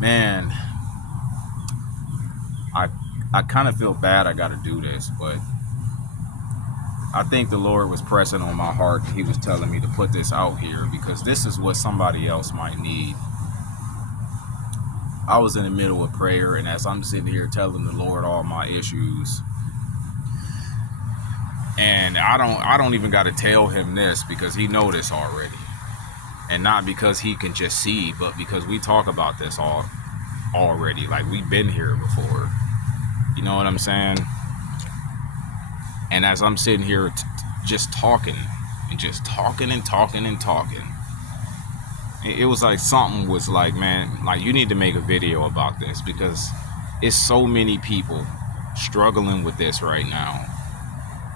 Man, I I kind of feel bad I got to do this, but I think the Lord was pressing on my heart. He was telling me to put this out here because this is what somebody else might need. I was in the middle of prayer, and as I'm sitting here telling the Lord all my issues, and I don't even got to tell him this because he know this already, and not because he can just see, but because we talk about this all already. Like, we've been here before. You know what I'm saying? And as I'm sitting here just talking and just talking and talking and talking, it was like something was like, man, like, you need to make a video about this because it's so many people struggling with this right now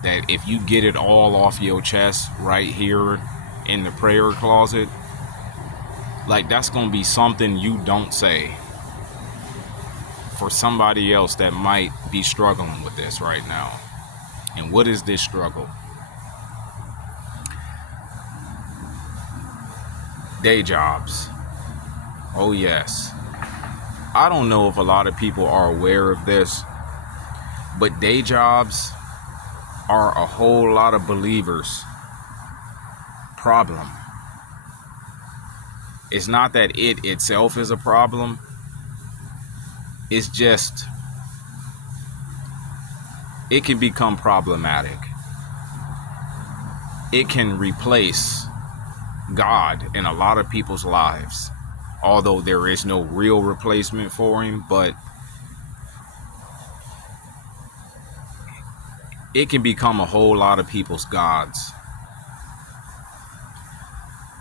that if you get it all off your chest right here in the prayer closet, like, that's going to be something you don't say for somebody else that might be struggling with this right now. And what is this struggle? Day jobs. Oh yes. I don't know if a lot of people are aware of this, but day jobs are a whole lot of believers' problem. It's not that it itself is a problem. It's just, it can become problematic. It can replace God in a lot of people's lives, although there is no real replacement for him, but it can become a whole lot of people's gods.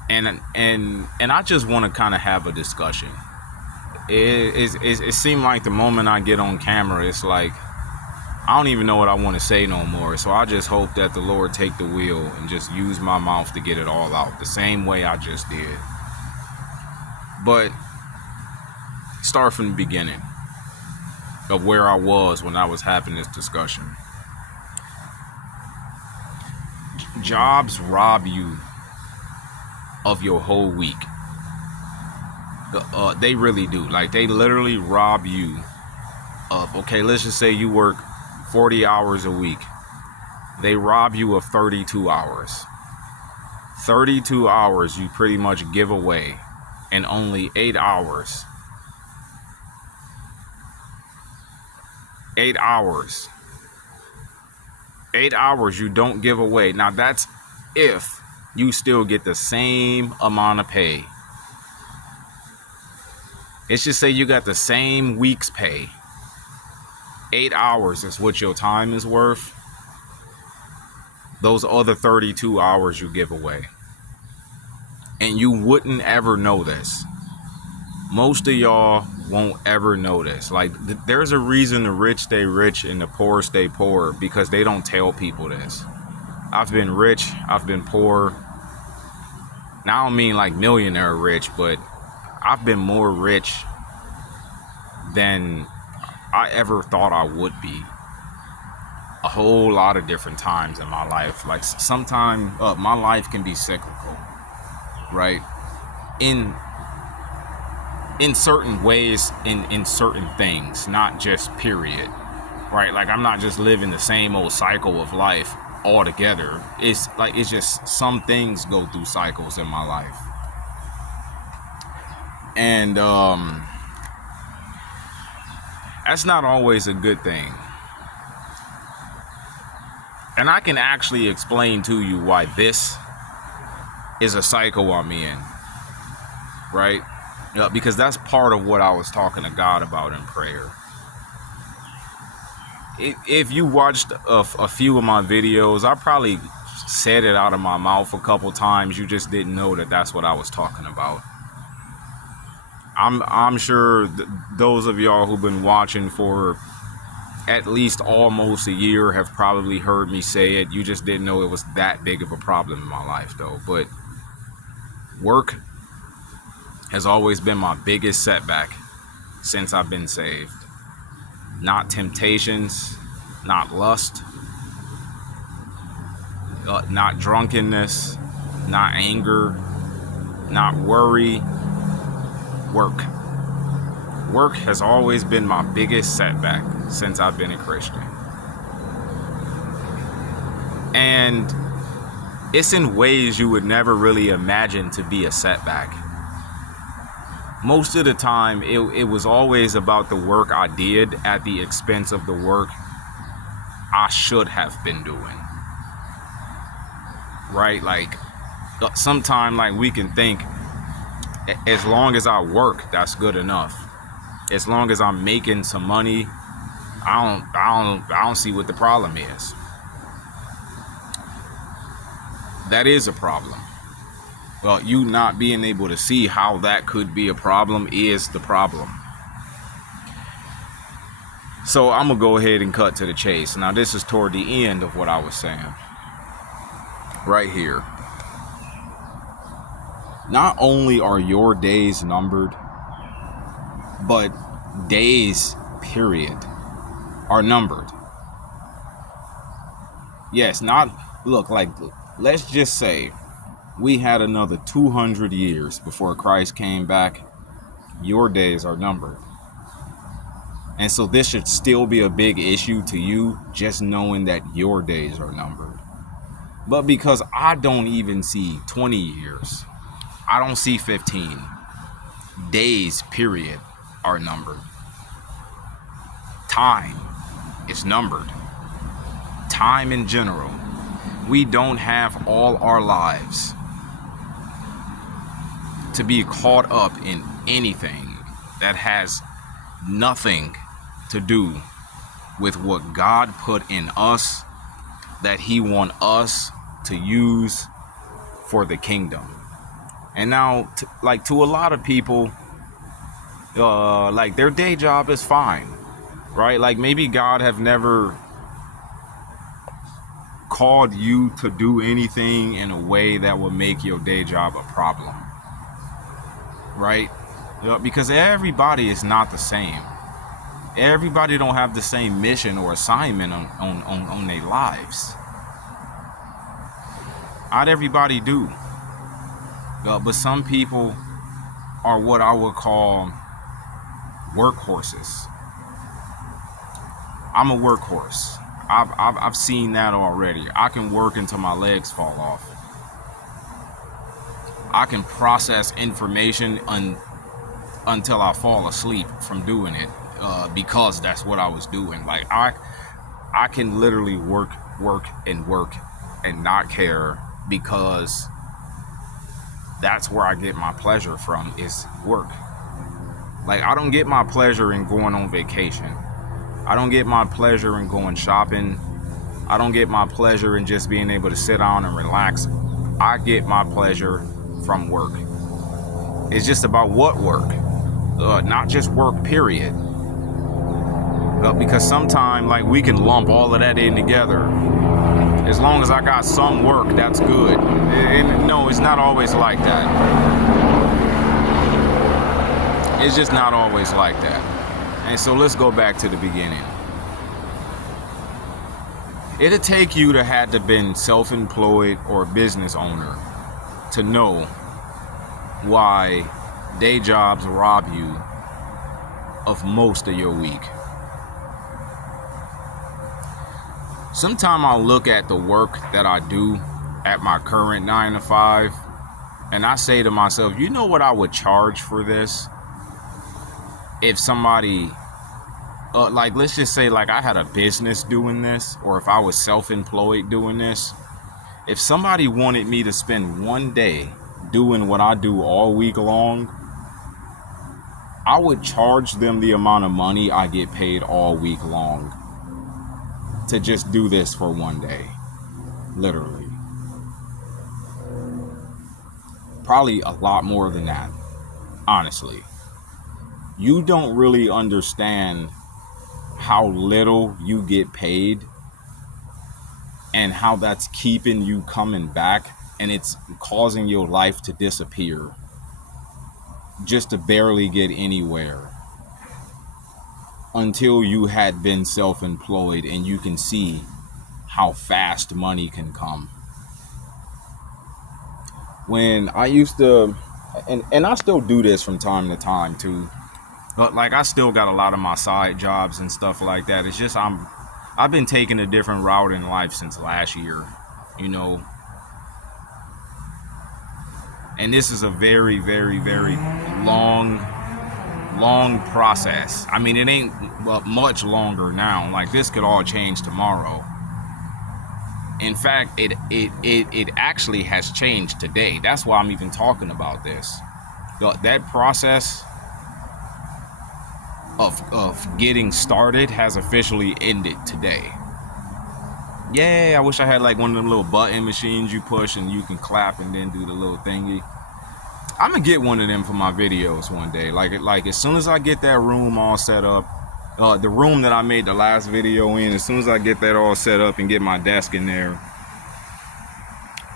And I just want to kind of have a discussion. It seemed like the moment I get on camera, it's like I don't even know what I want to say no more. So I just hope that the Lord take the wheel and just use my mouth to get it all out the same way I just did. But start from the beginning of where I was when I was having this discussion. Jobs rob you of your whole week. They really do. Like, they literally rob you of, okay, let's just say you work 40 hours a week. They rob you of 32 hours. 32 hours you pretty much give away, and only 8 hours. 8 hours. 8 hours you don't give away. Now, that's if you still get the same amount of pay. Let's just say you got the same week's pay. 8 hours is what your time is worth. Those other 32 hours you give away. And you wouldn't ever know this. Most of y'all won't ever know this. Like, there's a reason the rich stay rich and the poor stay poor, because they don't tell people this. I've been rich, I've been poor. Now, I don't mean like millionaire rich, but I've been more rich than I ever thought I would be. A whole lot of different times in my life. Like, sometimes my life can be cyclical, right? In certain ways, in certain things, not just period, right? Like, I'm not just living the same old cycle of life altogether. It's like, it's just some things go through cycles in my life. And that's not always a good thing. And I can actually explain to you why this is a cycle I'm in, right? Because that's part of what I was talking to God about in prayer. If you watched a few of my videos, I probably said it out of my mouth a couple times. You just didn't know that that's what I was talking about. I'm sure those of y'all who've been watching for at least almost a year have probably heard me say it. You just didn't know it was that big of a problem in my life, though. But work has always been my biggest setback since I've been saved. Not temptations, not lust, not drunkenness, not anger, not worry. Work. Work has always been my biggest setback since I've been a Christian. And it's in ways you would never really imagine to be a setback. Most of the time, it was always about the work I did at the expense of the work I should have been doing. Right? Like, sometimes, like, we can think, as long as I work, that's good enough. As long as I'm making some money, I don't see what the problem is. That is a problem. Well, you not being able to see how that could be a problem is the problem. So I'm gonna go ahead and cut to the chase. Now, this is toward the end of what I was saying. Right here. Not only are your days numbered, but days, period, are numbered. Yes, look, let's just say we had another 200 years before Christ came back. Your days are numbered. And so this should still be a big issue to you, just knowing that your days are numbered. But because I don't even see 20 years, I don't see 15. Days, period, are numbered. Time is numbered. Time in general. We don't have all our lives to be caught up in anything that has nothing to do with what God put in us, that He wants us to use for the kingdom. And now, to a lot of people, their day job is fine, right? Like, maybe God have never called you to do anything in a way that will make your day job a problem, right? Because everybody is not the same. Everybody don't have the same mission or assignment on their lives. Not everybody do. But some people are what I would call workhorses. I'm a workhorse. I've seen that already. I can work until my legs fall off. I can process information until I fall asleep from doing it, because that's what I was doing. Like, I can literally work and not care, because that's where I get my pleasure from, is work. Like, I don't get my pleasure in going on vacation. I don't get my pleasure in going shopping. I don't get my pleasure in just being able to sit down and relax. I get my pleasure from work. It's just about what work, not just work, period. Because sometimes, like, we can lump all of that in together. As long as I got some work, that's good. And no, it's not always like that. It's just not always like that. And so let's go back to the beginning. It'll take you to have to been self-employed or a business owner to know why day jobs rob you of most of your week. Sometimes I'll look at the work that I do at my current 9 to 5, and I say to myself, you know what I would charge for this? If somebody, let's just say, like, I had a business doing this, or if I was self-employed doing this, if somebody wanted me to spend one day doing what I do all week long, I would charge them the amount of money I get paid all week long to just do this for one day. Literally. Probably a lot more than that, honestly. You don't really understand how little you get paid and how that's keeping you coming back, and it's causing your life to disappear just to barely get anywhere until you had been self-employed and you can see how fast money can come. When I used to, and I still do this from time to time too, But like I still got a lot of my side jobs and stuff like that. It's just I've been taking a different route in life since last year, you know. And this is a very, very, very long process. I mean, it ain't much longer now. Like this could all change tomorrow. In fact, it actually has changed today. That's why I'm even talking about this. That process of getting started has officially ended today. Yeah, I wish I had like one of them little button machines you push and you can clap and then do the little thingy. I'm gonna get one of them for my videos one day. Like as soon as I get that room all set up, the room that I made the last video in, as soon as I get that all set up and get my desk in there,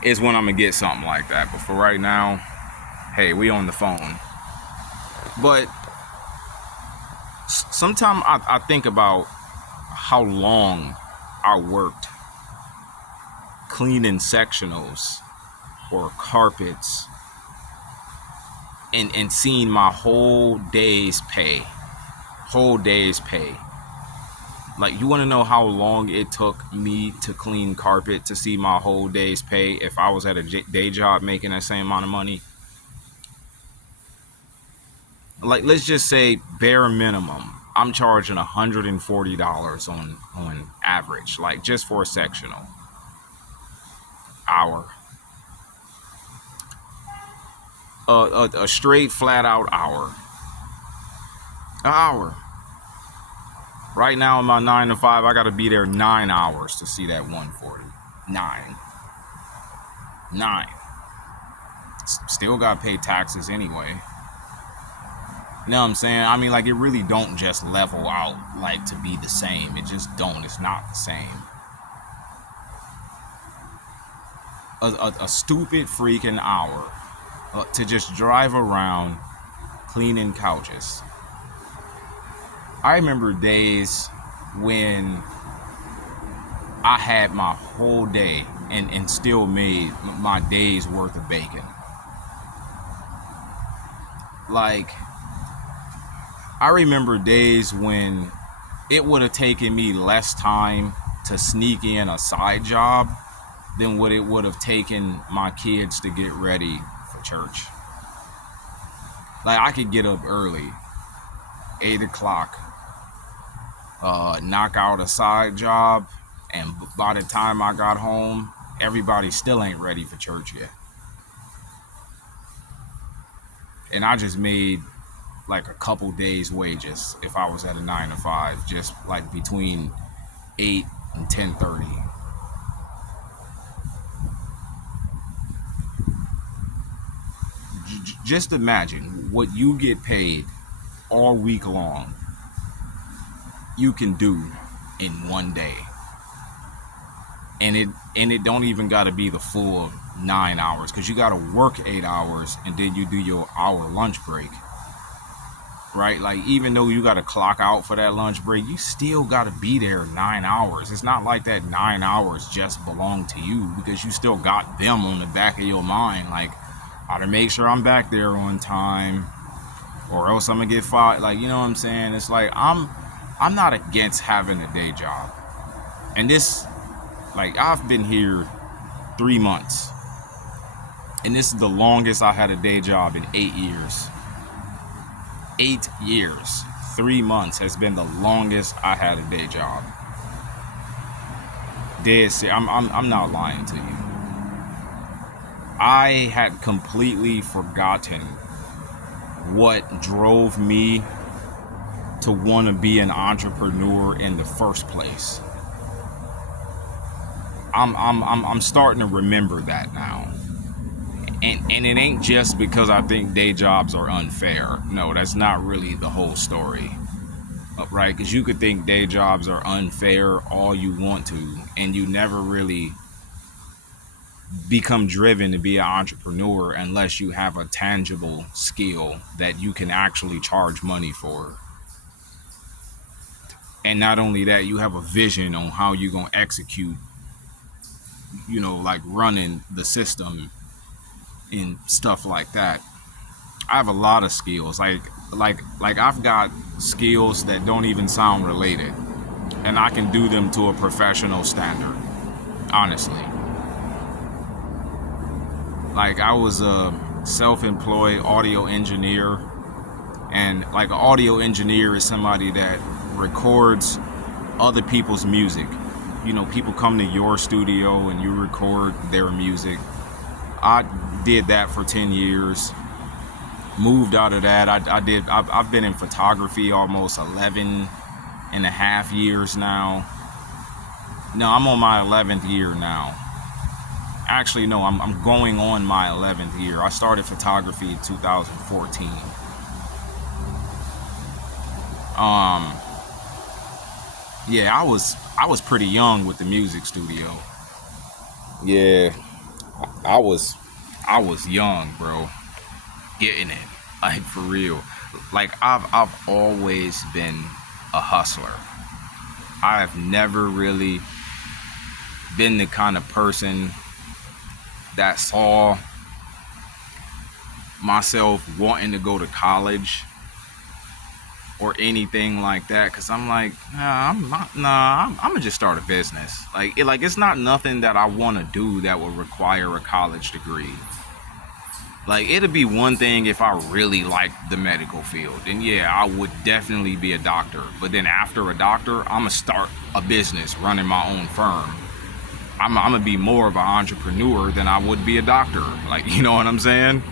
is when I'm gonna get something like that. But for right now, hey, we on the phone. But sometimes I think about how long I worked cleaning sectionals or carpets and seeing my whole day's pay. Like, you want to know how long it took me to clean carpet to see my whole day's pay if I was at a day job making that same amount of money? Like, let's just say bare minimum, I'm charging $140 on average, like just for a sectional hour. A straight flat out hour. An hour. Right now in my 9 to 5, I gotta be there 9 hours to see that 140. 9. Still gotta pay taxes anyway. You know what I'm saying? I mean, like, it really don't just level out like to be the same. It just don't. It's not the same. A stupid freaking hour to just drive around cleaning couches. I remember days when I had my whole day and still made my day's worth of bacon. Like, I remember days when it would have taken me less time to sneak in a side job than what it would have taken my kids to get ready for church. Like, I could get up early, 8 o'clock, knock out a side job, and by the time I got home, everybody still ain't ready for church yet. And I just made like a couple days wages if I was at a 9 to 5, just like between 8 and 10:30. Just imagine what you get paid all week long you can do in one day. And it don't even gotta be the full 9 hours, because you gotta work 8 hours and then you do your hour lunch break. Right? Like, even though you gotta clock out for that lunch break, you still gotta be there 9 hours. It's not like that 9 hours just belong to you, because you still got them on the back of your mind. Like, I gotta make sure I'm back there on time, or else I'm gonna get fired. Like, you know what I'm saying? It's like, I'm not against having a day job. And this, like, I've been here 3 months, and this is the longest I had a day job in 8 years. 8 years. 3 months has been the longest I had a day job. Dead serious. I'm not lying to you. I had completely forgotten what drove me to want to be an entrepreneur in the first place. I'm starting to remember that now. And it ain't just because I think day jobs are unfair. No, that's not really the whole story. Right? Because you could think day jobs are unfair all you want to, and you never really become driven to be an entrepreneur unless you have a tangible skill that you can actually charge money for. And not only that, you have a vision on how you're going to execute, you know, like running the system and stuff like that. I have a lot of skills. Like, like I've got skills that don't even sound related, and I can do them to a professional standard. Honestly, like I was a self-employed audio engineer, and like an audio engineer is somebody that records other people's music. You know, people come to your studio and you record their music. I did that for 10 years. Moved out of that. I've been in photography almost 11 and a half years now. No, I'm on my 11th year now. Actually, no, I'm going on my 11th year. I started photography in 2014. Yeah, I was pretty young with the music studio. Yeah, I was I was young, bro, getting it, like for real. Like I've always been a hustler. I have never really been the kind of person that saw myself wanting to go to college or anything like that, because I'm like, I'm gonna just start a business. Like it's not nothing that I want to do that will require a college degree. Like it'd be one thing if I really liked the medical field, and yeah, I would definitely be a doctor. But then after a doctor, I'm gonna start a business, running my own firm. I'm gonna be more of an entrepreneur than I would be a doctor. Like, you know what I'm saying?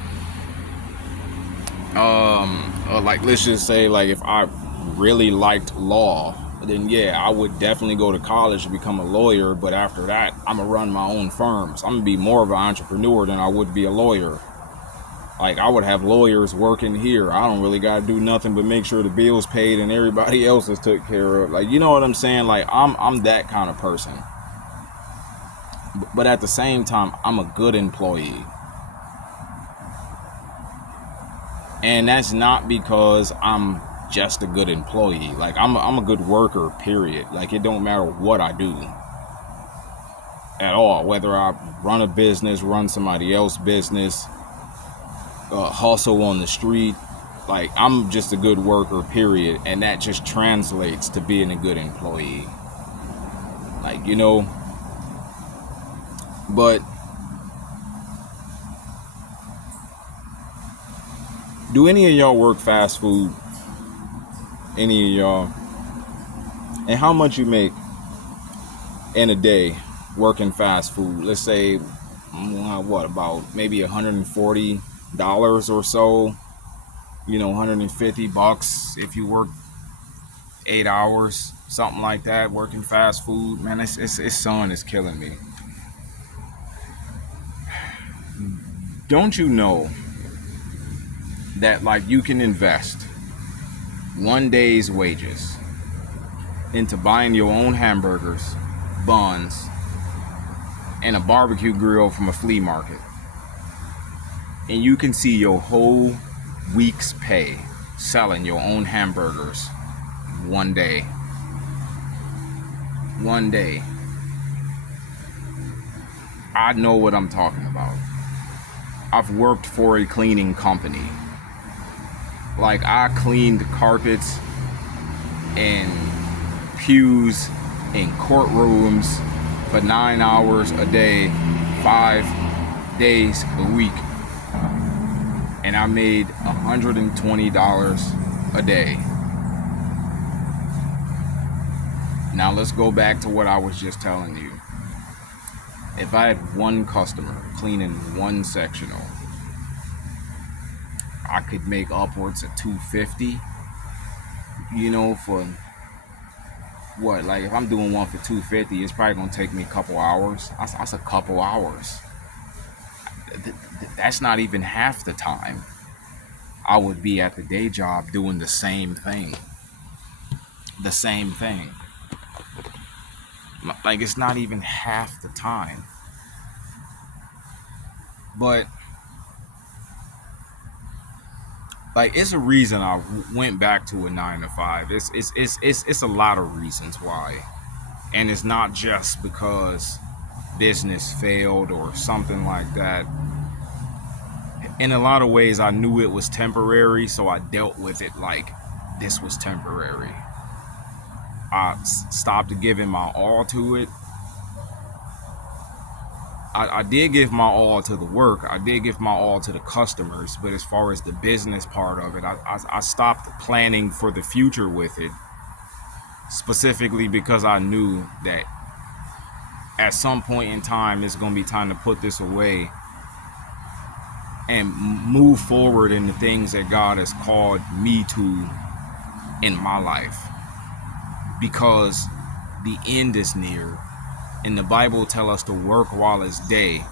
Like let's just say, like if I really liked law, then yeah, I would definitely go to college to become a lawyer. But after that, I'm gonna run my own firms. I'm gonna be more of an entrepreneur than I would be a lawyer. Like I would have lawyers working here. I don't really gotta do nothing but make sure the bills paid and everybody else is took care of. Like, you know what I'm saying? Like I'm that kind of person. But at the same time, I'm a good employee. And that's not because I'm just a good employee. Like I'm a good worker, period. Like it don't matter what I do at all. Whether I run a business, run somebody else's business, hustle on the street, like I'm just a good worker, period. And that just translates to being a good employee. Like, you know, but do any of y'all work fast food? Any of y'all? And how much you make in a day working fast food? Let's say, what, about maybe $140 or so? You know, $150 if you work 8 hours, something like that, working fast food. Man, it's son is killing me. Don't you know that like you can invest one day's wages into buying your own hamburgers, buns, and a barbecue grill from a flea market, and you can see your whole week's pay selling your own hamburgers one day. One day. I know what I'm talking about. I've worked for a cleaning company. Like I cleaned carpets and pews in courtrooms for 9 hours a day, 5 days a week. And I made $120 a day. Now let's go back to what I was just telling you. If I had one customer cleaning one sectional, I could make upwards of $250, you know, for what? Like if I'm doing one for $250, it's probably gonna take me a couple hours. That's a couple hours. That's not even half the time I would be at the day job doing the same thing. The same thing. Like it's not even half the time. But like it's a reason I went back to a 9 to 5. It's a lot of reasons why. And it's not just because business failed or something like that. in a lot of ways, I knew it was temporary, so I dealt with it like this was temporary. I stopped giving my all to it. I did give my all to the work. I did give my all to the customers. But as far as the business part of it, I stopped planning for the future with it, specifically because I knew that at some point in time, it's going to be time to put this away and move forward in the things that God has called me to in my life, because the end is near. And the Bible tells us to work while it's day,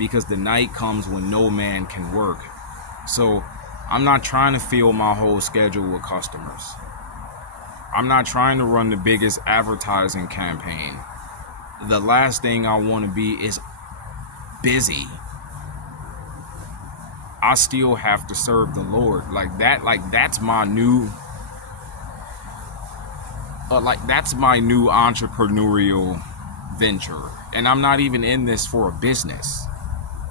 because the night comes when no man can work. So I'm not trying to fill my whole schedule with customers. I'm not trying to run the biggest advertising campaign. The last thing I want to be is busy. I still have to serve the Lord. That's my new that's my new entrepreneurial venture. And I'm not even in this for a business.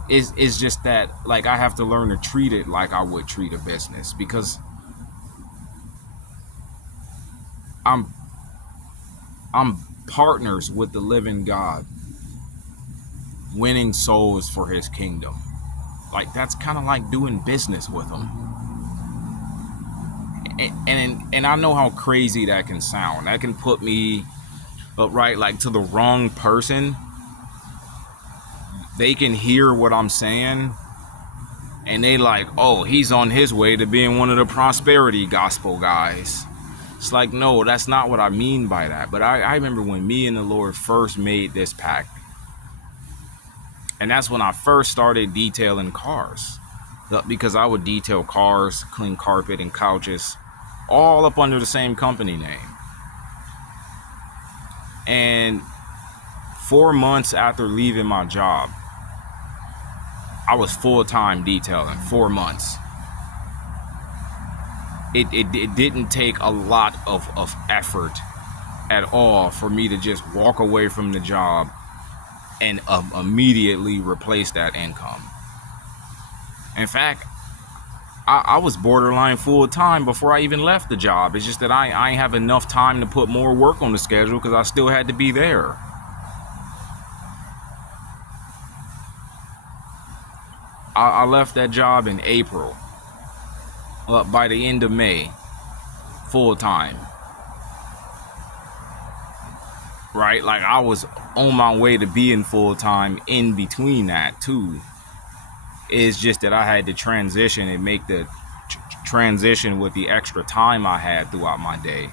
It's just that, like, I have to learn to treat it like I would treat a business, because I'm partners with the living God, winning souls for his kingdom. Like, that's kind of like doing business with him. And I know how crazy that can sound. That can put me up, right, like, to the wrong person. They can hear what I'm saying and they like, oh, he's on his way to being one of the prosperity gospel guys. It's like, no, that's not what I mean by that. But I remember when me and the Lord first made this pact, and that's when I first started detailing cars, because I would detail cars, clean carpet and couches, all up under the same company name. And 4 months after leaving my job, I was full-time detailing. 4 months. It didn't take a lot of effort at all for me to just walk away from the job and immediately replace that income. In fact, I was borderline full-time before I even left the job. It's just that I ain't have enough time to put more work on the schedule because I still had to be there. I left that job in April. By the end of May, full-time. Right? Like, I was on my way to being full-time in between that, too. It's just that I had to transition and make the transition with the extra time I had throughout my day.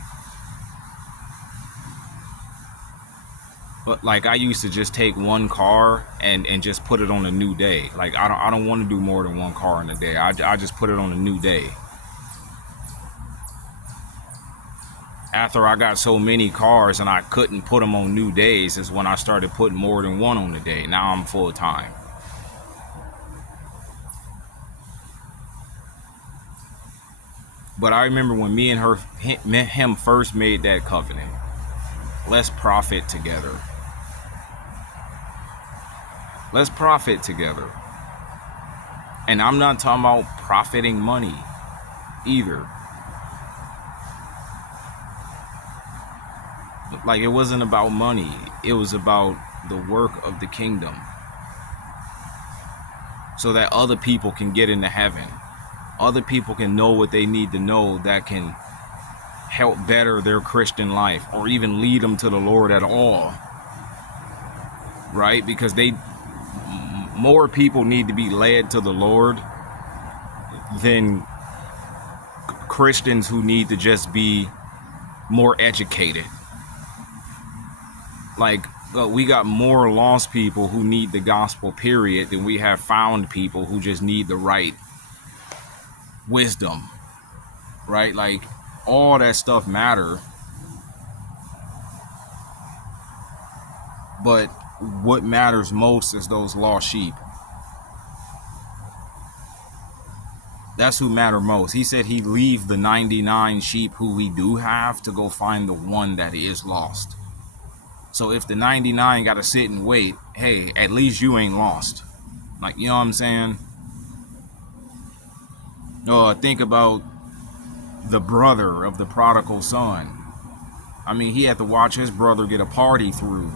But, like, I used to just take one car and just put it on a new day. Like, I don't want to do more than one car in a day. I just put it on a new day. After I got so many cars and I couldn't put them on new days is when I started putting more than one on a day. Now I'm full time. But I remember when me and him first made that covenant. Let's profit together. Let's profit together. And I'm not talking about profiting money either. Like, it wasn't about money. It was about the work of the kingdom, so that other people can get into heaven. Other people can know what they need to know that can help better their Christian life, or even lead them to the Lord at all. Right? Because more people need to be led to the Lord than Christians who need to just be more educated. Like, we got more lost people who need the gospel, period, than we have found people who just need the right wisdom. Right? Like, all that stuff matter. But what matters most is those lost sheep. That's who matter most. He said he'd leave the 99 sheep who we do have to go find the one that is lost. So if the 99 got to sit and wait, hey, at least you ain't lost. Like, you know what I'm saying? Think about the brother of the prodigal son. I mean, he had to watch his brother get a party through.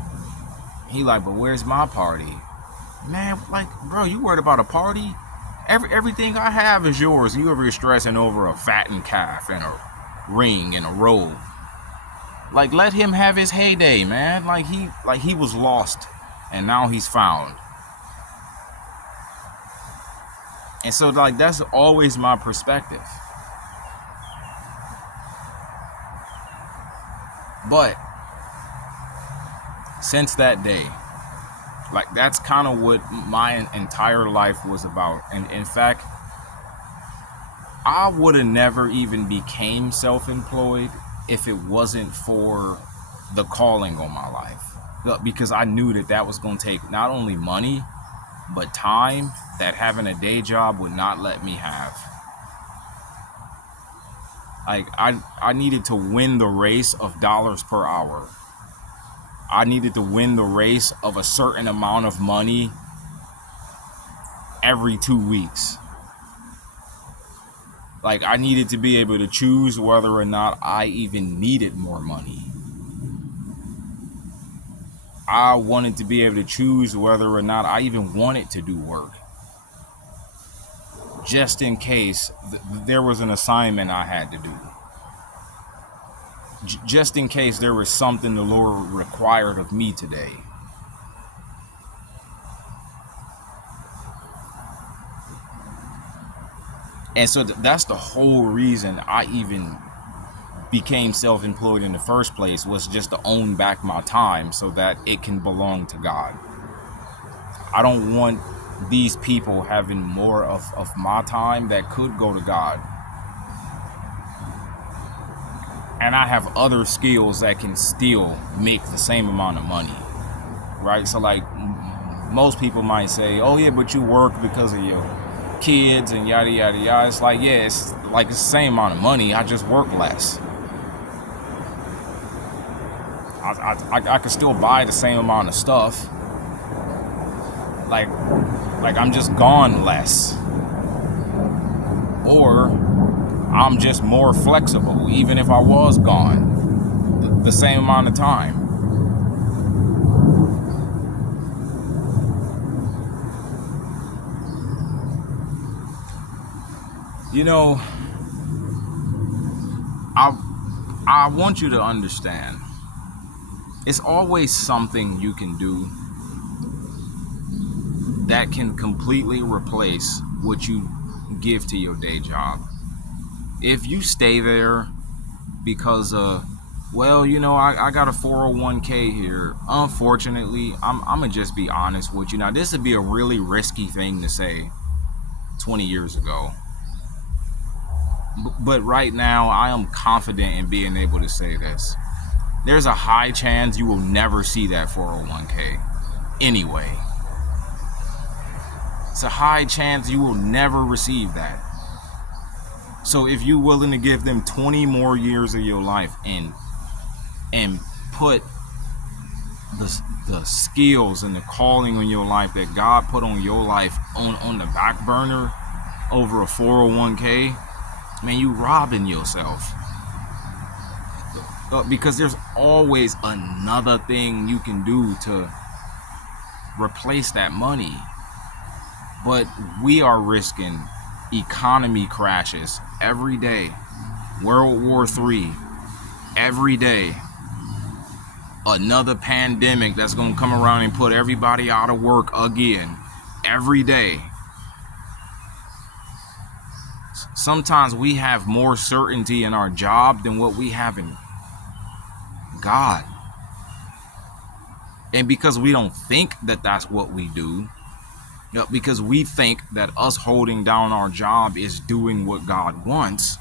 He like, but where's my party? Man, like, bro, you worried about a party? Everything I have is yours. You over here stressing over a fattened calf and a ring and a robe. Like, let him have his heyday, man. Like he was lost and now he's found. And so, like, that's always my perspective. But since that day, like, that's kind of what my entire life was about. And in fact, I would have never even became self-employed if it wasn't for the calling on my life. Because I knew that that was going to take not only money, but time that having a day job would not let me have. Like, I needed to win the race of dollars per hour. I needed to win the race of a certain amount of money every 2 weeks. Like, I needed to be able to choose whether or not I even needed more money. I wanted to be able to choose whether or not I even wanted to do work. Just in case there was an assignment I had to do. Just in case there was something the Lord required of me today. And so that's the whole reason I even became self-employed in the first place, was just to own back my time so that it can belong to God. I don't want these people having more of my time that could go to God. And I have other skills that can still make the same amount of money, right? So, like, most people might say, oh yeah, but you work because of your kids and yada yada yada. It's like, yeah, it's like the same amount of money, I just work less. I could still buy the same amount of stuff. Like I'm just gone less. Or I'm just more flexible, even if I was gone the same amount of time. You know, I want you to understand, it's always something you can do that can completely replace what you give to your day job. If you stay there because well, you know, I got a 401k here. Unfortunately, I'm gonna just be honest with you. Now, this would be a really risky thing to say 20 years ago. But right now, I am confident in being able to say this. There's a high chance you will never see that 401k anyway. It's a high chance you will never receive that. So if you're willing to give them 20 more years of your life and put the skills and the calling on your life that God put on your life on the back burner over a 401k, man, you robbing yourself. Because there's always another thing you can do to replace that money. But we are risking economy crashes every day. World War III every day. Another pandemic that's going to come around and put everybody out of work again every day. Sometimes we have more certainty in our job than what we have in God. And because we don't think that that's what we do, because we think that us holding down our job is doing what God wants,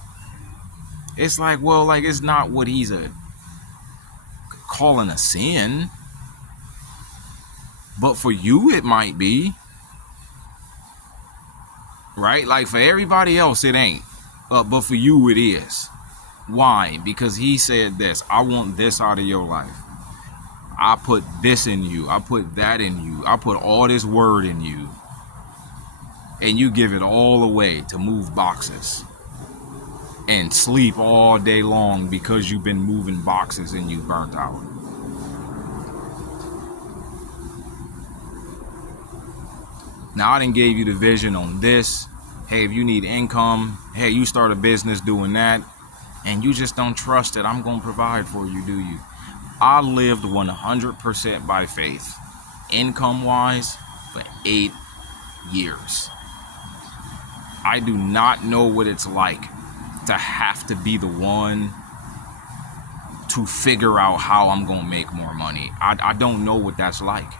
it's like, well, like, it's not what he's calling a sin. But for you, it might be. Right? Like, for everybody else, it ain't. But for you, it is. Why? Because he said this: I want this out of your life. I put this in you. I put that in you. I put all this word in you. and you give it all away to move boxes and sleep all day long because you've been moving boxes and you burnt out. Now I done gave you the vision on this. Hey, if you need income, hey, you start a business doing that, and you just don't trust that I'm gonna provide for you, do you? I lived 100% by faith, income-wise, for 8 years. I do not know what it's like to have to be the one to figure out how I'm gonna make more money. I don't know what that's like.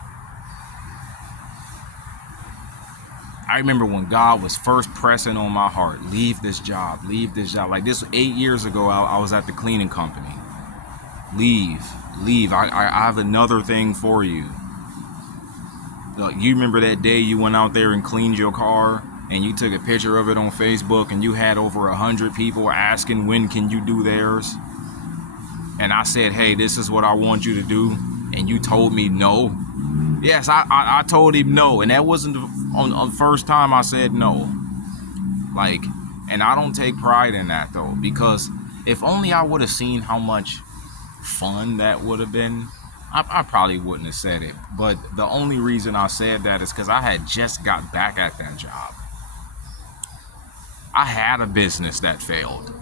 I remember when God was first pressing on my heart, leave this job. Like this 8 years ago, I was at the cleaning company. Leave. I have another thing for you. Look, you remember that day you went out there and cleaned your car and you took a picture of it on Facebook and you had over 100 people asking when can you do theirs? And I said, hey, this is what I want you to do. And you told me no. Yes, I told him no. And that wasn't on the first time I said no. Like, and I don't take pride in that though, because if only I would have seen how much fun that would have been, I probably wouldn't have said it. But the only reason I said that is because I had just got back at that job. I had a business that failed.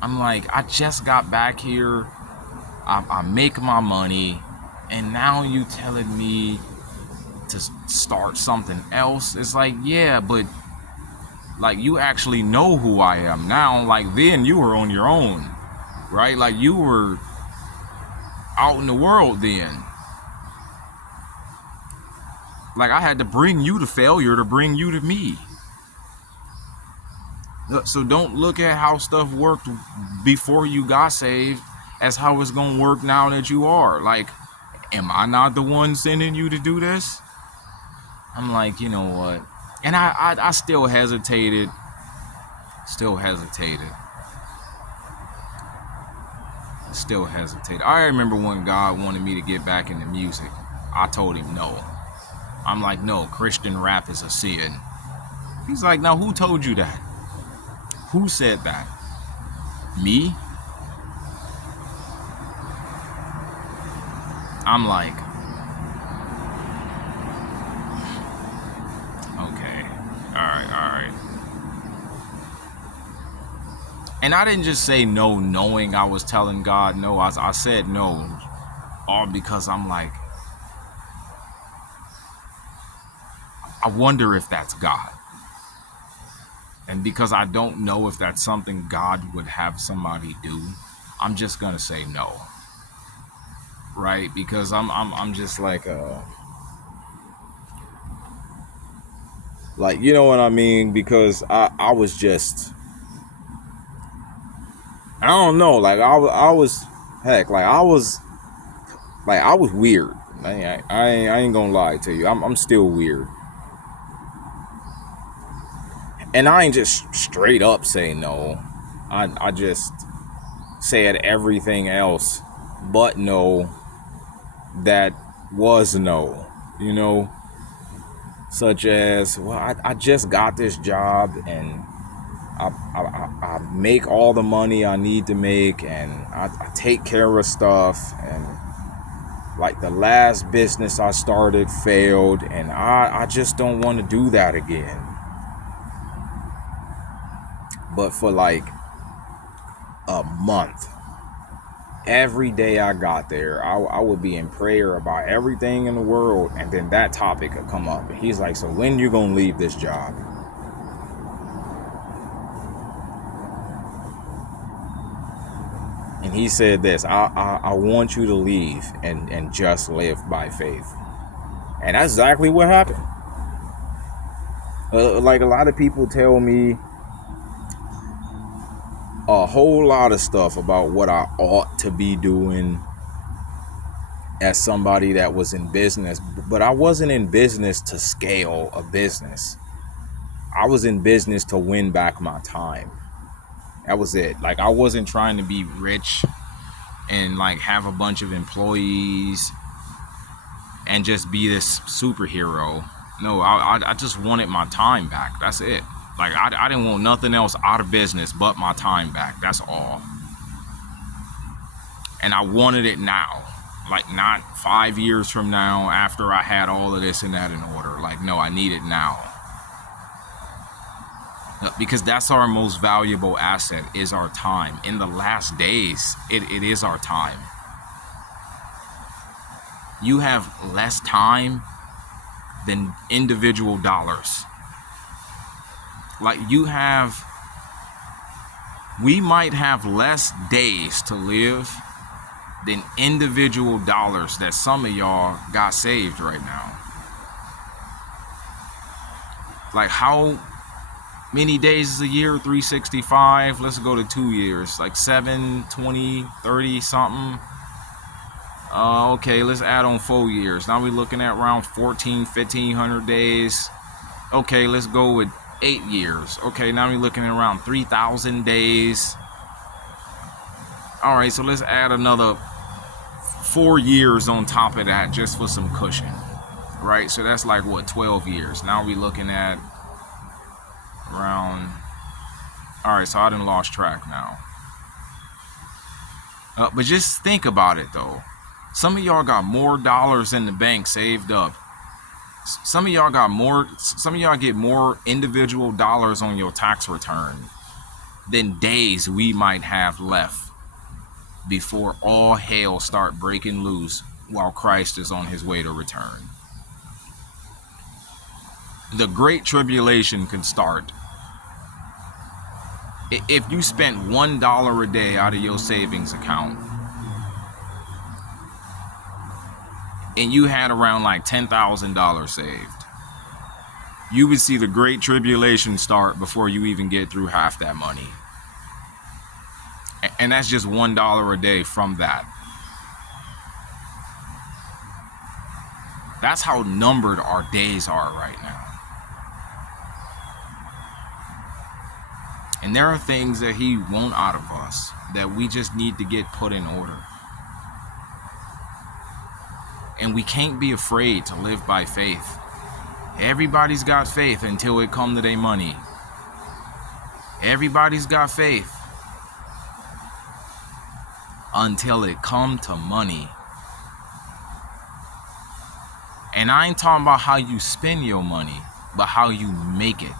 I'm like, I just got back here. I make my money. And now you telling me to start something else? It's like, yeah, but like you actually know who I am now. Like then you were on your own, right? Like you were out in the world then. Like I had to bring you to failure to bring you to me. So don't look at how stuff worked before you got saved as how it's gonna work now that you are. Like, am I not the one sending you to do this? I'm like, you know what? And I still hesitated. Still hesitated. I remember when God wanted me to get back into music. I told him no. I'm like, no, Christian rap is a sin. He's like, now who told you that? Who said that? Me? I'm like, okay, all right. And I didn't just say no knowing I was telling God no. I said no all because I'm like, I wonder if that's God. And because I don't know if that's something God would have somebody do, I'm just gonna say no. Right? Because I'm just like you know what I mean? Because I was just, I don't know, like I was heck, like I was weird. I ain't gonna lie to you. I'm still weird. And I ain't just straight up say no. I just said everything else but no that was no, you know, such as, well, I just got this job and I make all the money I need to make and I take care of stuff, and like the last business I started failed and I just don't want to do that again. But for like a month, every day I got there, I would be in prayer about everything in the world, and then that topic would come up. And he's like, so when you gonna leave this job? And he said this, I want you to leave and just live by faith. And that's exactly what happened. Like a lot of people tell me a whole lot of stuff about what I ought to be doing as somebody that was in business, but I wasn't in business to scale a business. I was in business to win back my time. That was it. Like I wasn't trying to be rich and like have a bunch of employees and just be this superhero. No, I just wanted my time back. That's it. Like, I didn't want nothing else out of business but my time back. That's all. And I wanted it now. Like, not 5 years from now after I had all of this and that in order. Like, no, I need it now. Because that's our most valuable asset, is our time. In the last days, it is our time. You have less time than individual dollars. Like, we might have less days to live than individual dollars that some of y'all got saved right now. Like, how many days is a year? 365. Let's go to 2 years. Like 7, 20, 30 something. Okay, let's add on 4 years. Now we're looking at around 1,500 days. Okay, let's go with 8 years. Okay, now we're looking at around 3,000 days. All right, so let's add another 4 years on top of that just for some cushion, right? So that's like, what, 12 years. Now we're looking at around, all right, so I done lost track now. But just think about it, though. Some of y'all got more dollars in the bank saved up. Some of y'all get more individual dollars on your tax return than days we might have left before all hell start breaking loose while Christ is on his way to return. The Great Tribulation can start. If you spent $1 a day out of your savings account, and you had around like $10,000 saved, you would see the Great Tribulation start before you even get through half that money. And that's just $1 a day from that. That's how numbered our days are right now. And there are things that he wants out of us that we just need to get put in order. And we can't be afraid to live by faith. Everybody's got faith until it come to their money. Everybody's got faith until it come to money. And I ain't talking about how you spend your money, but how you make it.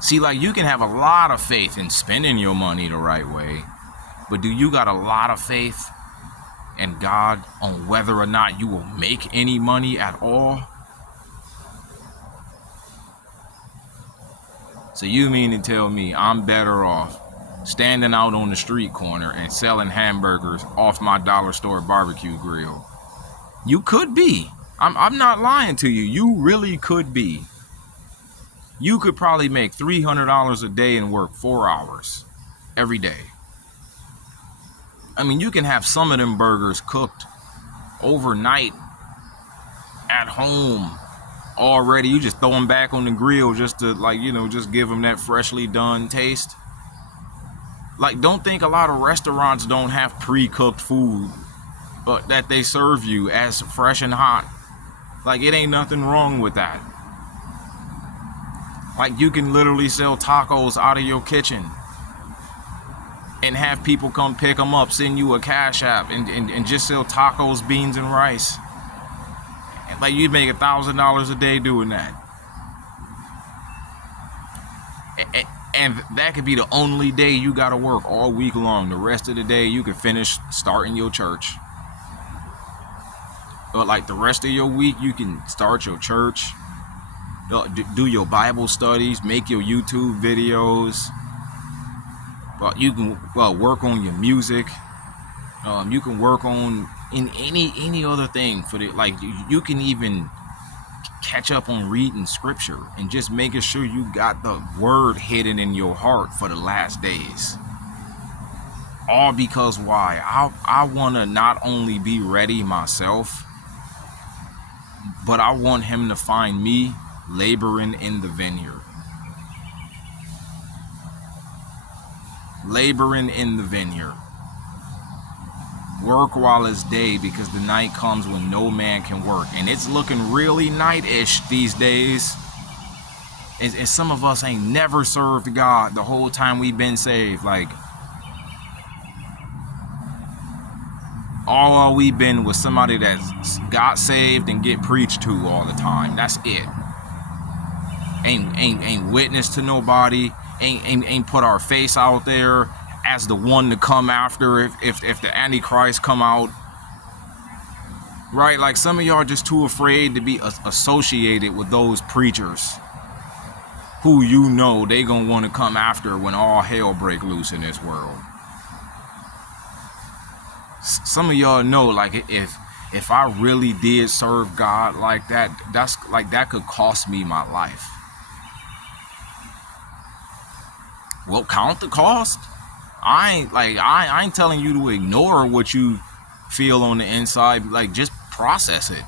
See, like, you can have a lot of faith in spending your money the right way, but do you got a lot of faith in God on whether or not you will make any money at all? So you mean to tell me I'm better off standing out on the street corner and selling hamburgers off my dollar store barbecue grill? You could be. I'm not lying to you. You really could be. You could probably make $300 a day and work 4 hours every day. I mean, you can have some of them burgers cooked overnight at home already. You just throw them back on the grill just to, like, you know, just give them that freshly done taste. Like, don't think a lot of restaurants don't have pre-cooked food, but that they serve you as fresh and hot. Like, it ain't nothing wrong with that. Like, you can literally sell tacos out of your kitchen and have people come pick them up, send you a Cash App, and just sell tacos, beans, and rice. And like, you'd make $1,000 a day doing that. And that could be the only day you gotta work all week long. The rest of the day, you can finish starting your church. But like, the rest of your week, you can start your church, do your Bible studies, make your YouTube videos. But you can work on your music. You can work on in any other thing for the, like, you can even catch up on reading scripture and just making sure you got the word hidden in your heart for the last days. All because why? I want to not only be ready myself, but I want him to find me laboring in the vineyard. Laboring in the vineyard. Work while it's day, because the night comes when no man can work. And it's looking really night-ish these days. And some of us ain't never served God the whole time we've been saved. Like, all we've been was somebody that got saved and get preached to all the time. That's it. Ain't witness to nobody. Ain't put our face out there as the one to come after if the Antichrist come out. Right? Like, some of y'all are just too afraid to be associated with those preachers who you know they gonna want to come after when all hell break loose in this world. Some of y'all know, like, if I really did serve God like that, that's like, that could cost me my life. Well, count the cost. I ain't telling you to ignore what you feel on the inside. Like, just process it.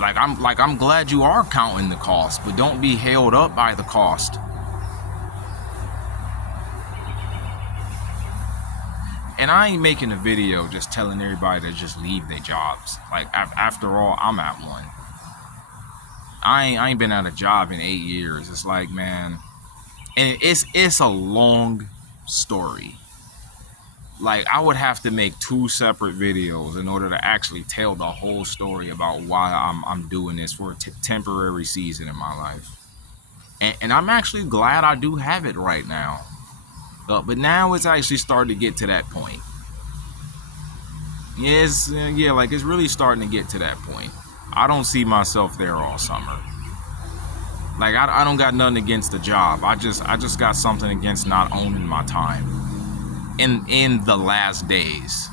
I'm glad you are counting the cost, but don't be held up by the cost. And I ain't making a video just telling everybody to just leave their jobs. Like, after all, I'm at one. I ain't been at a job in 8 years. It's like, man, and it's a long story. Like, I would have to make 2 separate videos in order to actually tell the whole story about why I'm doing this for a temporary season in my life. And I'm actually glad I do have it right now. But now it's actually starting to get to that point. Yeah, like, it's really starting to get to that point. I don't see myself there all summer. Like, I don't got nothing against the job. I just got something against not owning my time in the last days.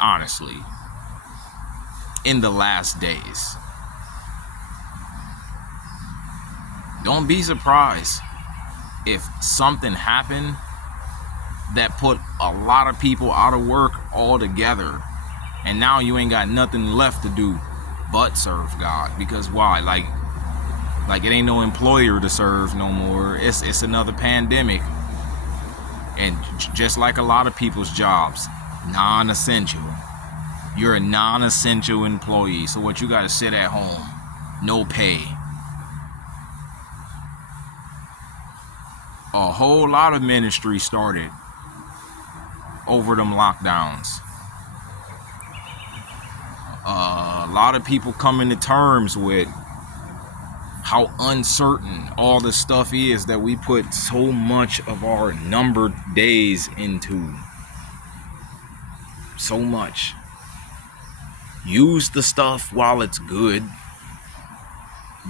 Honestly, in the last days. Don't be surprised if something happened that put a lot of people out of work altogether, and now you ain't got nothing left to do but serve God. Because why? Like it ain't no employer to serve no more. It's another pandemic, and just like a lot of people's jobs, non-essential. You're a non-essential employee, so what, you gotta sit at home, no pay. A whole lot of ministry started over them lockdowns. A lot of people coming to terms with how uncertain all the stuff is that we put so much of our numbered days into. So much. Use the stuff while it's good,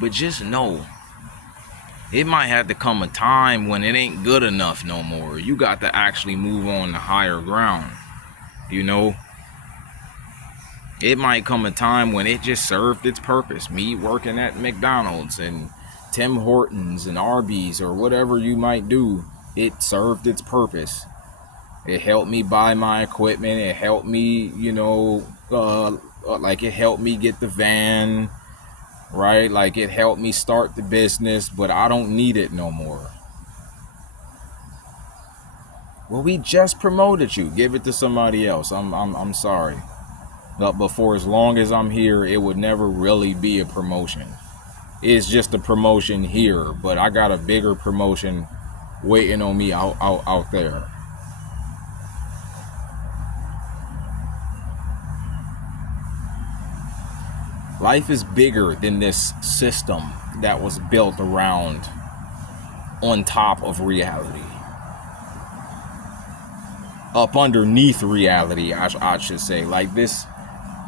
but just know it might have to come a time when it ain't good enough no more. You got to actually move on to higher ground. You know, it might come a time when it just served its purpose. Me working at McDonald's and Tim Hortons and Arby's or whatever you might do, it served its purpose. It helped me buy my equipment. It helped me, you know, like it helped me get the van. Right? Like, it helped me start the business, but I don't need it no more. Well, we just promoted you. Give it to somebody else. I'm sorry. But for as long as I'm here, it would never really be a promotion. It's just a promotion here, but I got a bigger promotion waiting on me out there. Life is bigger than this system that was built around on top of reality. Up underneath reality, I should say. Like, this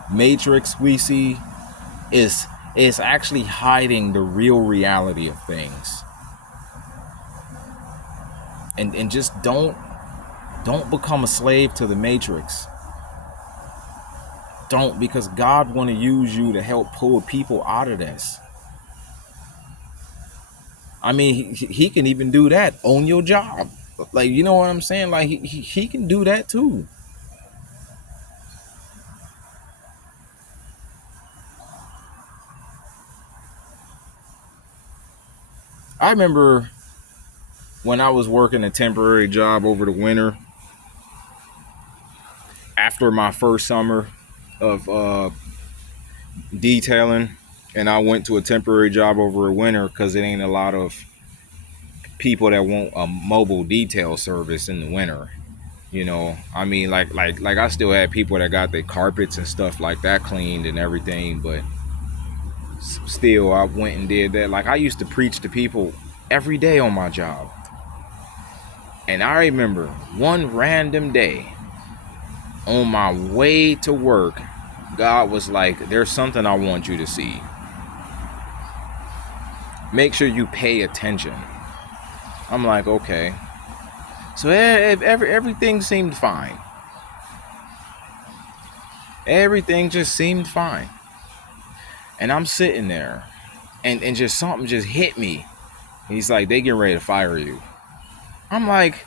matrix we see is actually hiding the real reality of things. And just don't become a slave to the matrix. Don't, because God want to use you to help pull people out of this. I mean, he can even do that on your job. Like, you know what I'm saying? Like, he can do that too. I remember when I was working a temporary job over the winter, after my first summer of detailing, and I went to a temporary job over a winter because it ain't a lot of people that want a mobile detail service in the winter. You know, I mean, like I still had people that got their carpets and stuff like that cleaned and everything, but still, I went and did that. Like, I used to preach to people every day on my job, and I remember one random day on my way to work, God was like, "There's something I want you to see. Make sure you pay attention." I'm like, okay. So everything seemed fine. Everything just seemed fine. And I'm sitting there, and just something just hit me. He's like, "They getting ready to fire you." I'm like,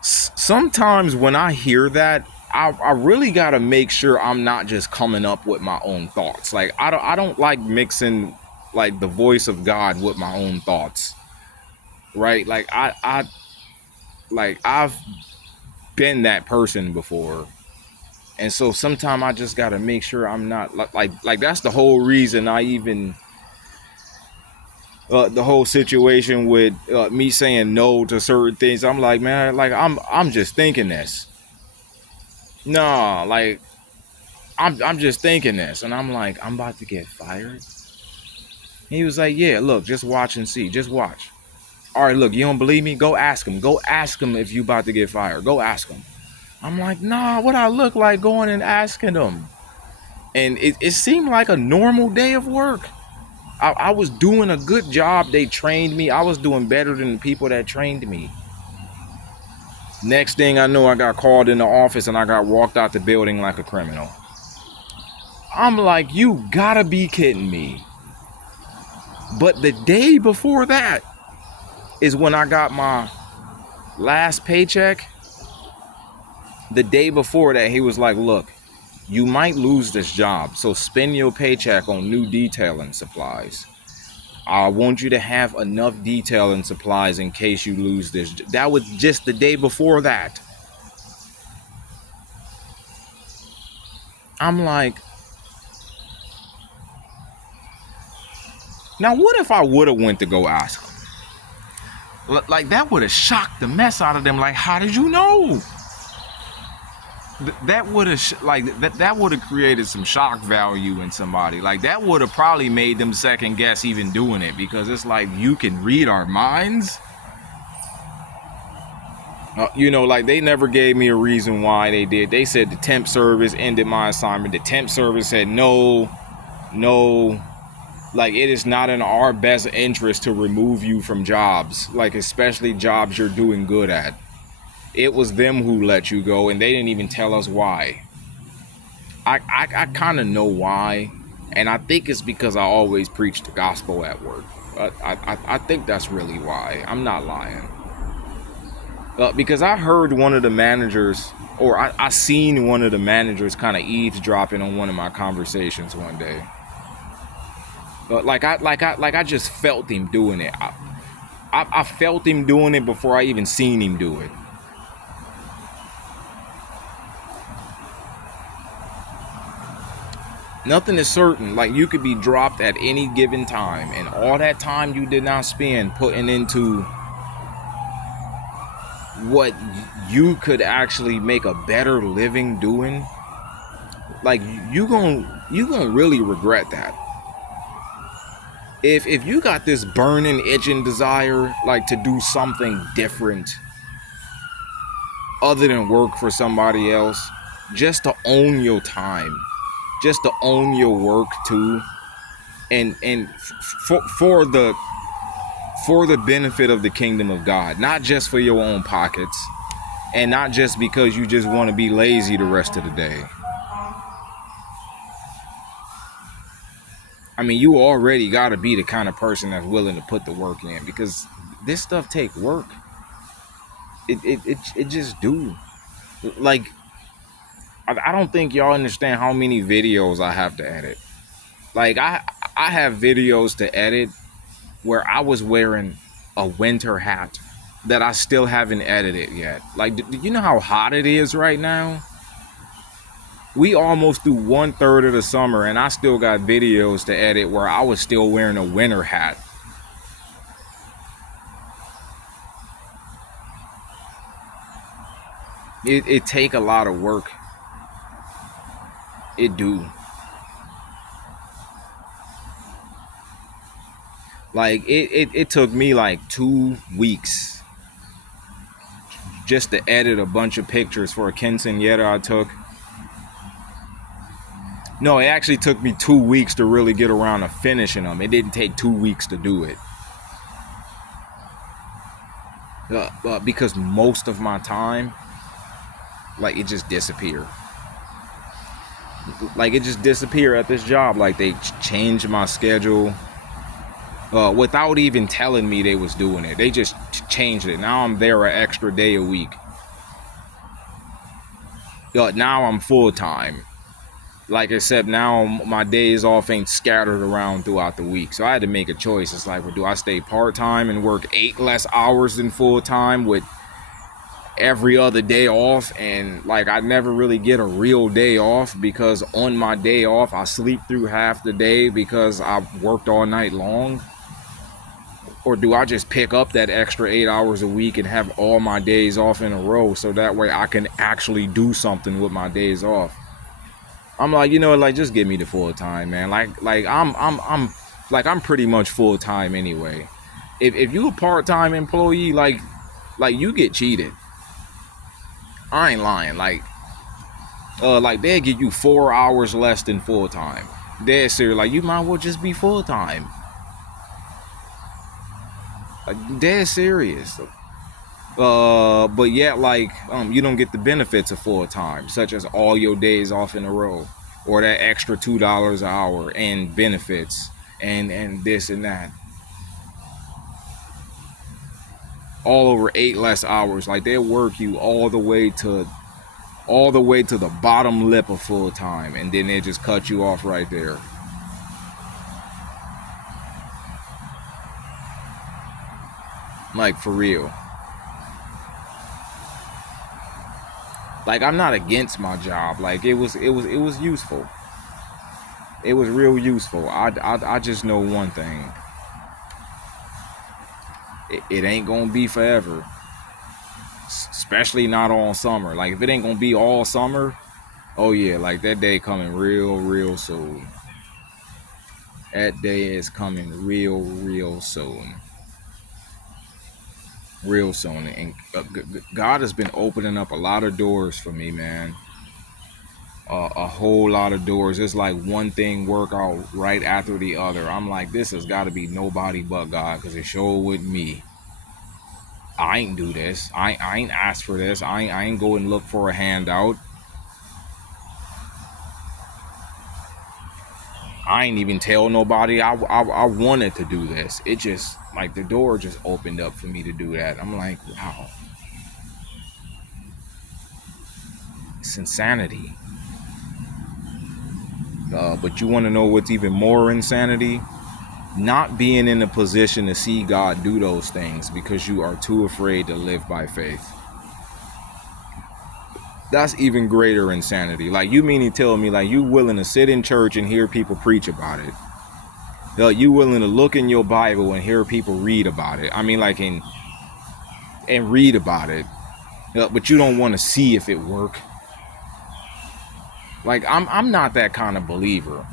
sometimes when I hear that, I really got to make sure I'm not just coming up with my own thoughts. Like, I don't like mixing like the voice of God with my own thoughts. Right? Like I've been that person before. And so sometimes I just got to make sure I'm not like that's the whole reason I even the whole situation with me saying no to certain things. I'm like, man, like I'm just thinking this. No, like I'm just thinking this, and I'm like, I'm about to get fired. He was like, yeah, look, just watch and see. Just watch. All right, look, you don't believe me? Go ask him. Go ask him if you about to get fired. Go ask him. I'm like, nah, what I look like going and asking them? And it seemed like a normal day of work. I was doing a good job. They trained me. I was doing better than the people that trained me. Next thing I know, I got called in the office and I got walked out the building like a criminal. I'm like, you gotta be kidding me. But the day before that is when I got my last paycheck. The day before that, he was like, look, you might lose this job, so spend your paycheck on new detailing supplies. I want you to have enough detailing supplies in case you lose this. That was just the day before that. I'm like, now what if I would have went to go ask them? Like, that would have shocked the mess out of them. Like, how did you know? That would have that would have created some shock value in somebody. Like, that would have probably made them second guess even doing it, because it's like, you can read our minds. You know, like, they never gave me a reason why they did. They said the temp service ended my assignment. The temp service said no, like, it is not in our best interest to remove you from jobs, like, especially jobs you're doing good at. It was them who let you go, and they didn't even tell us why. I kind of know why, and I think it's because I always preach the gospel at work. I think that's really why. I'm not lying. Because I heard one of the managers, or I seen one of the managers kind of eavesdropping on one of my conversations one day. I just felt him doing it. I felt him doing it before I even seen him do it. Nothing is certain. Like, you could be dropped at any given time, and all that time you did not spend putting into what you could actually make a better living doing, like, you gonna really regret that. If you got this burning, itching desire, like, to do something different other than work for somebody else, just to own your time, just to own your work too, and for the benefit of the kingdom of God, not just for your own pockets, and not just because you just want to be lazy the rest of the day. I mean, you already got to be the kind of person that's willing to put the work in, because this stuff take work. It just do. Like, I don't think y'all understand how many videos I have to edit. Like, I have videos to edit where I was wearing a winter hat that I still haven't edited yet. Like, do you know how hot it is right now? We almost through 1/3 of the summer, and I still got videos to edit where I was still wearing a winter hat. It take a lot of work. It do. Like it took me like 2 weeks just to edit a bunch of pictures for a quinceañera I took. No, it actually took me 2 weeks to really get around to finishing them. It didn't take 2 weeks to do it. Because most of my time, like, it just disappeared. Like, it just disappeared at this job. Like, they changed my schedule without even telling me they was doing it. They just changed it. Now I'm there an extra day a week. Now I'm full-time. Like, except now my days off ain't scattered around throughout the week. So I had to make a choice. It's like, well, do I stay part-time and work 8 less hours than full-time with every other day off? And like, I never really get a real day off, because on my day off I sleep through half the day because I worked all night long. Or do I just pick up that extra 8 hours a week and have all my days off in a row, so that way I can actually do something with my days off? I'm like, you know, like, just give me the full time, man. I'm pretty much full time anyway. If you a part-time employee, like you get cheated. I ain't lying. Like they'll give you 4 hours less than full time. Dead serious. Like, you might well just be full time. Like, dead serious. But yet, like, you don't get the benefits of full time, such as all your days off in a row, or that extra $2 an hour and benefits and this and that. All over 8 less hours. Like, they'll work you all the way to the bottom lip of full time, and then they just cut you off right there. Like, for real. Like, I'm not against my job. Like, it was useful. It was real useful. I just know one thing. It ain't gonna be forever. Especially not all summer. Like, if it ain't gonna be all summer, oh yeah, like, that day coming real soon. That day is coming real soon. Real soon. And God has been opening up a lot of doors for me, man. A whole lot of doors. It's like one thing work out right after the other. I'm like, this has got to be nobody but God, because it sure with me. I ain't do this. I ain't asked for this. I ain't go and look for a handout. I ain't even tell nobody I wanted to do this. It just, like, the door just opened up for me to do that. I'm like, wow. It's insanity. But you want to know what's even more insanity? Not being in a position to see God do those things because you are too afraid to live by faith. That's even greater insanity. Like, you mean to tell me, like, you willing to sit in church and hear people preach about it? You willing to look in your Bible and hear people read about it? I mean, like, and read about it, but you don't want to see if it work. Like, I'm not that kind of believer.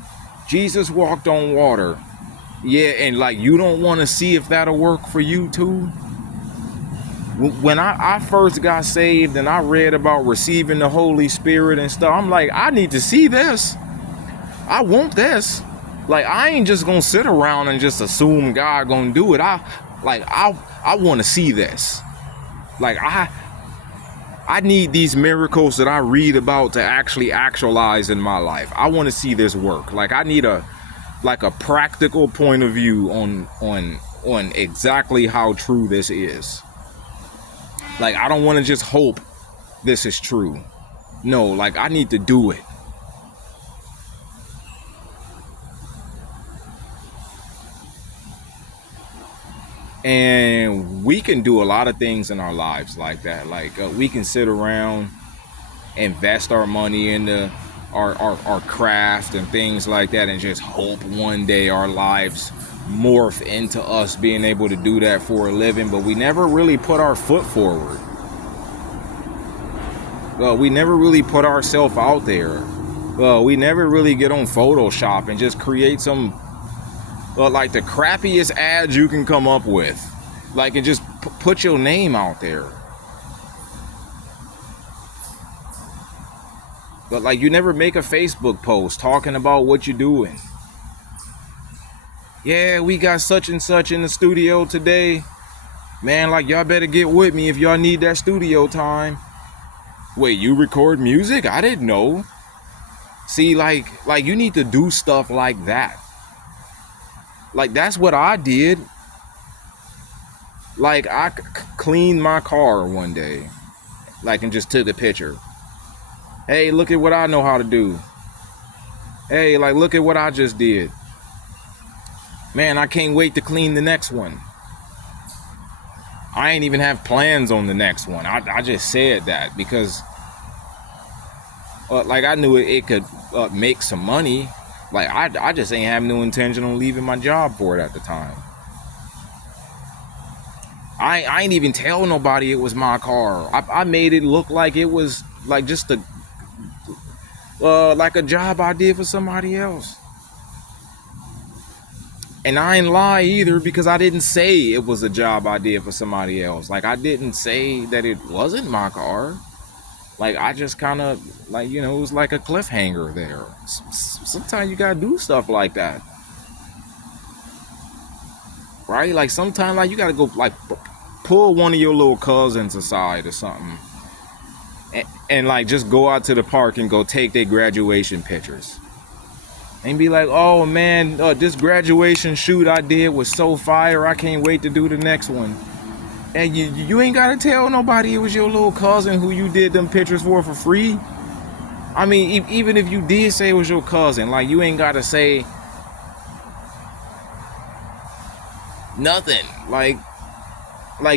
Jesus walked on water. Yeah, and like, you don't want to see if that'll work for you too? When I first got saved and I read about receiving the Holy Spirit and stuff, I'm like, I need to see this. I want this. Like, I ain't just gonna sit around and just assume God gonna do it. I want to see this. Like, I need these miracles that I read about to actually actualize in my life. I want to see this work. Like, I need a practical point of view on exactly how true this is. Like, I don't want to just hope this is true. No, like, I need to do it. And we can do a lot of things in our lives like that. Like we can sit around, invest our money into our craft and things like that, and just hope one day our lives morph into us being able to do that for a living. But we never really put our foot forward. We never really put ourselves out there. We never really get on Photoshop and just create some like the crappiest ads you can come up with, like, and just put your name out there. But like, you never make a Facebook post talking about what you're doing. Yeah, we got such and such in the studio today, man. Like, y'all better get with me if y'all need that studio time. Wait, you record music? I didn't know. See, like you need to do stuff like that. Like, that's what I did. Like, I cleaned my car one day, like, and just took a picture. Hey, look at what I know how to do. Hey, like, look at what I just did. Man, I can't wait to clean the next one. I ain't even have plans on the next one. I just said that because like, I knew it could make some money. Like, I just ain't have no intention on leaving my job for it at the time. I ain't even tell nobody it was my car. I made it look like it was like just like a job I did for somebody else. And I ain't lie either, because I didn't say it was a job I did for somebody else. Like, I didn't say that it wasn't my car. Like, I just kind of, like, you know, it was like a cliffhanger there. Sometimes you gotta do stuff like that, right? Like, sometimes, like, you gotta go, like, pull one of your little cousins aside or something, and like, just go out to the park and go take their graduation pictures. And be like, oh man, this graduation shoot I did was so fire, I can't wait to do the next one. And you ain't gotta tell nobody it was your little cousin who you did them pictures for free. I mean, even if you did say it was your cousin, like, you ain't gotta say nothing. Like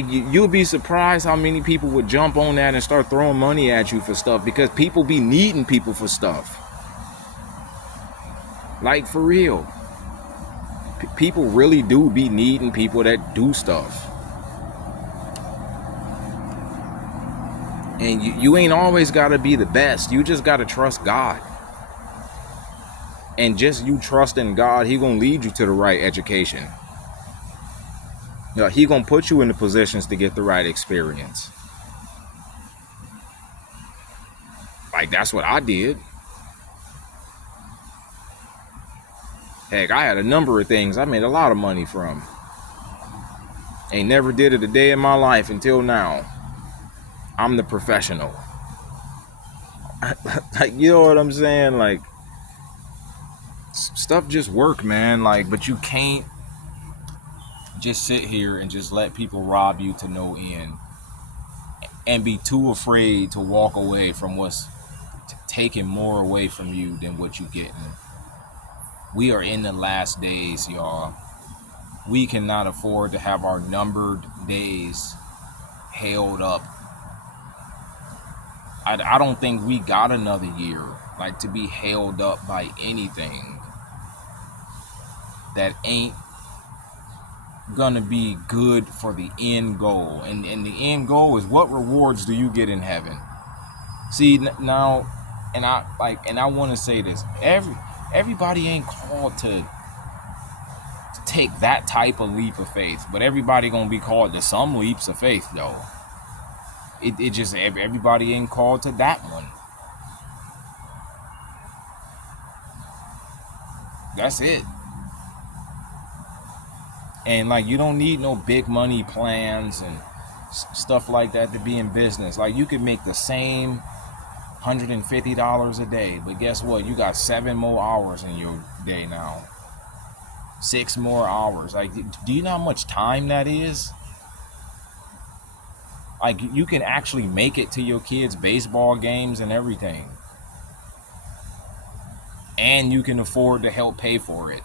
you'll be surprised how many people would jump on that and start throwing money at you for stuff, because people be needing people for stuff. Like, for real. People really do be needing people that do stuff. And you ain't always got to be the best. You just got to trust God. And just you trusting God, he going to lead you to the right education. You know, he going to put you in the positions to get the right experience. Like, that's what I did. Heck, I had a number of things I made a lot of money from. Ain't never did it a day in my life until now. I'm the professional. Like, you know what I'm saying? Like, stuff just work, man. Like, but you can't just sit here and just let people rob you to no end and be too afraid to walk away from what's taking more away from you than what you getting. We are in the last days, y'all. We cannot afford to have our numbered days held up. I don't think we got another year, like, to be held up by anything that ain't gonna be good for the end goal. And the end goal is, what rewards do you get in heaven? See, now, and I want to say this: everybody ain't called to take that type of leap of faith, but everybody gonna be called to some leaps of faith, though. It just, everybody ain't called to that one. That's it. And like, you don't need no big money plans and stuff like that to be in business. Like, you could make the same $150 a day, but guess what? You got 7 more hours in your day now. 6 more hours. Like, do you know how much time that is? Like, you can actually make it to your kids' baseball games and everything. And you can afford to help pay for it.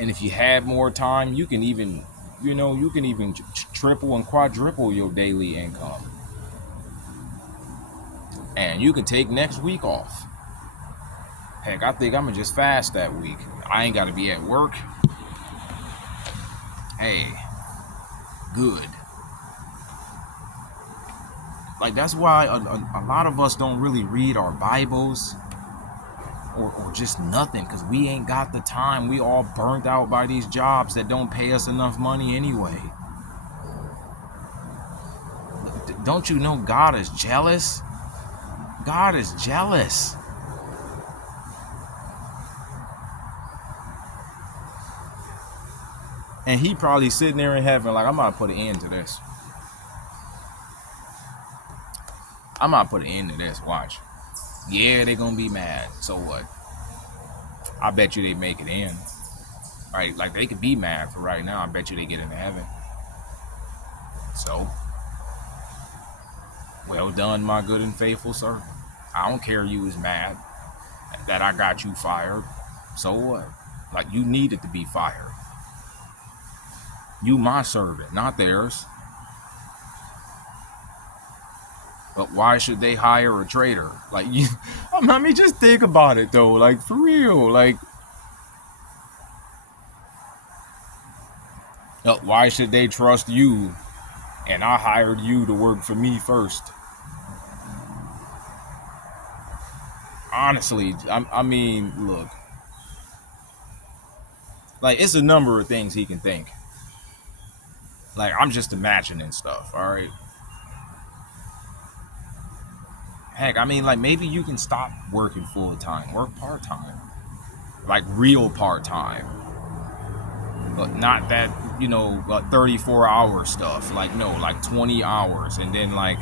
And if you had more time, you can even, you can even triple and quadruple your daily income. And you can take next week off. Heck, I think I'm gonna just fast that week. I ain't gotta be at work. Hey, good. Like, that's why a lot of us don't really read our Bibles or just nothing, because we ain't got the time. We all burnt out by these jobs that don't pay us enough money anyway. Don't you know God is jealous? God is jealous. And he probably sitting there in heaven like, I'm about to put an end to this. I'm about to put an end to this. Watch. Yeah, they're going to be mad. So what? I bet you they make it in. Right? Like, they could be mad for right now. I bet you they get into heaven. So, well done, my good and faithful servant. I don't care you was mad that I got you fired. So what? Like, you needed to be fired. You my servant, not theirs. But why should they hire a traitor? Like, you, I mean, just think about it though. Like, for real. Like, why should they trust you? And I hired you to work for me first. Honestly, I mean, look. Like, it's a number of things he can think. Like, I'm just imagining stuff, all right? Heck, I mean, like, maybe you can stop working full-time, work part-time. Like, real part-time. But not that, 34-hour stuff. Like, no, like 20 hours. And then, like,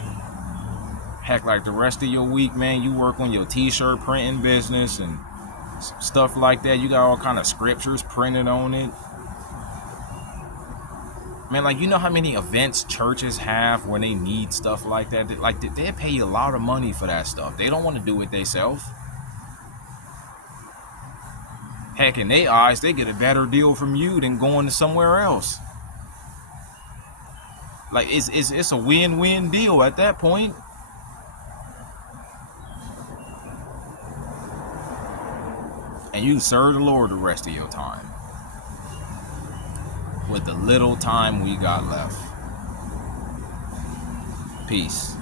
heck, like the rest of your week, man, you work on your t-shirt printing business and stuff like that. You got all kind of scriptures printed on it. Man, like, you know how many events churches have when they need stuff like that? Like, they pay you a lot of money for that stuff. They don't want to do it themselves. Heck, in their eyes, they get a better deal from you than going to somewhere else. Like, it's a win-win deal at that point. And you serve the Lord the rest of your time. With the little time we got left. Peace.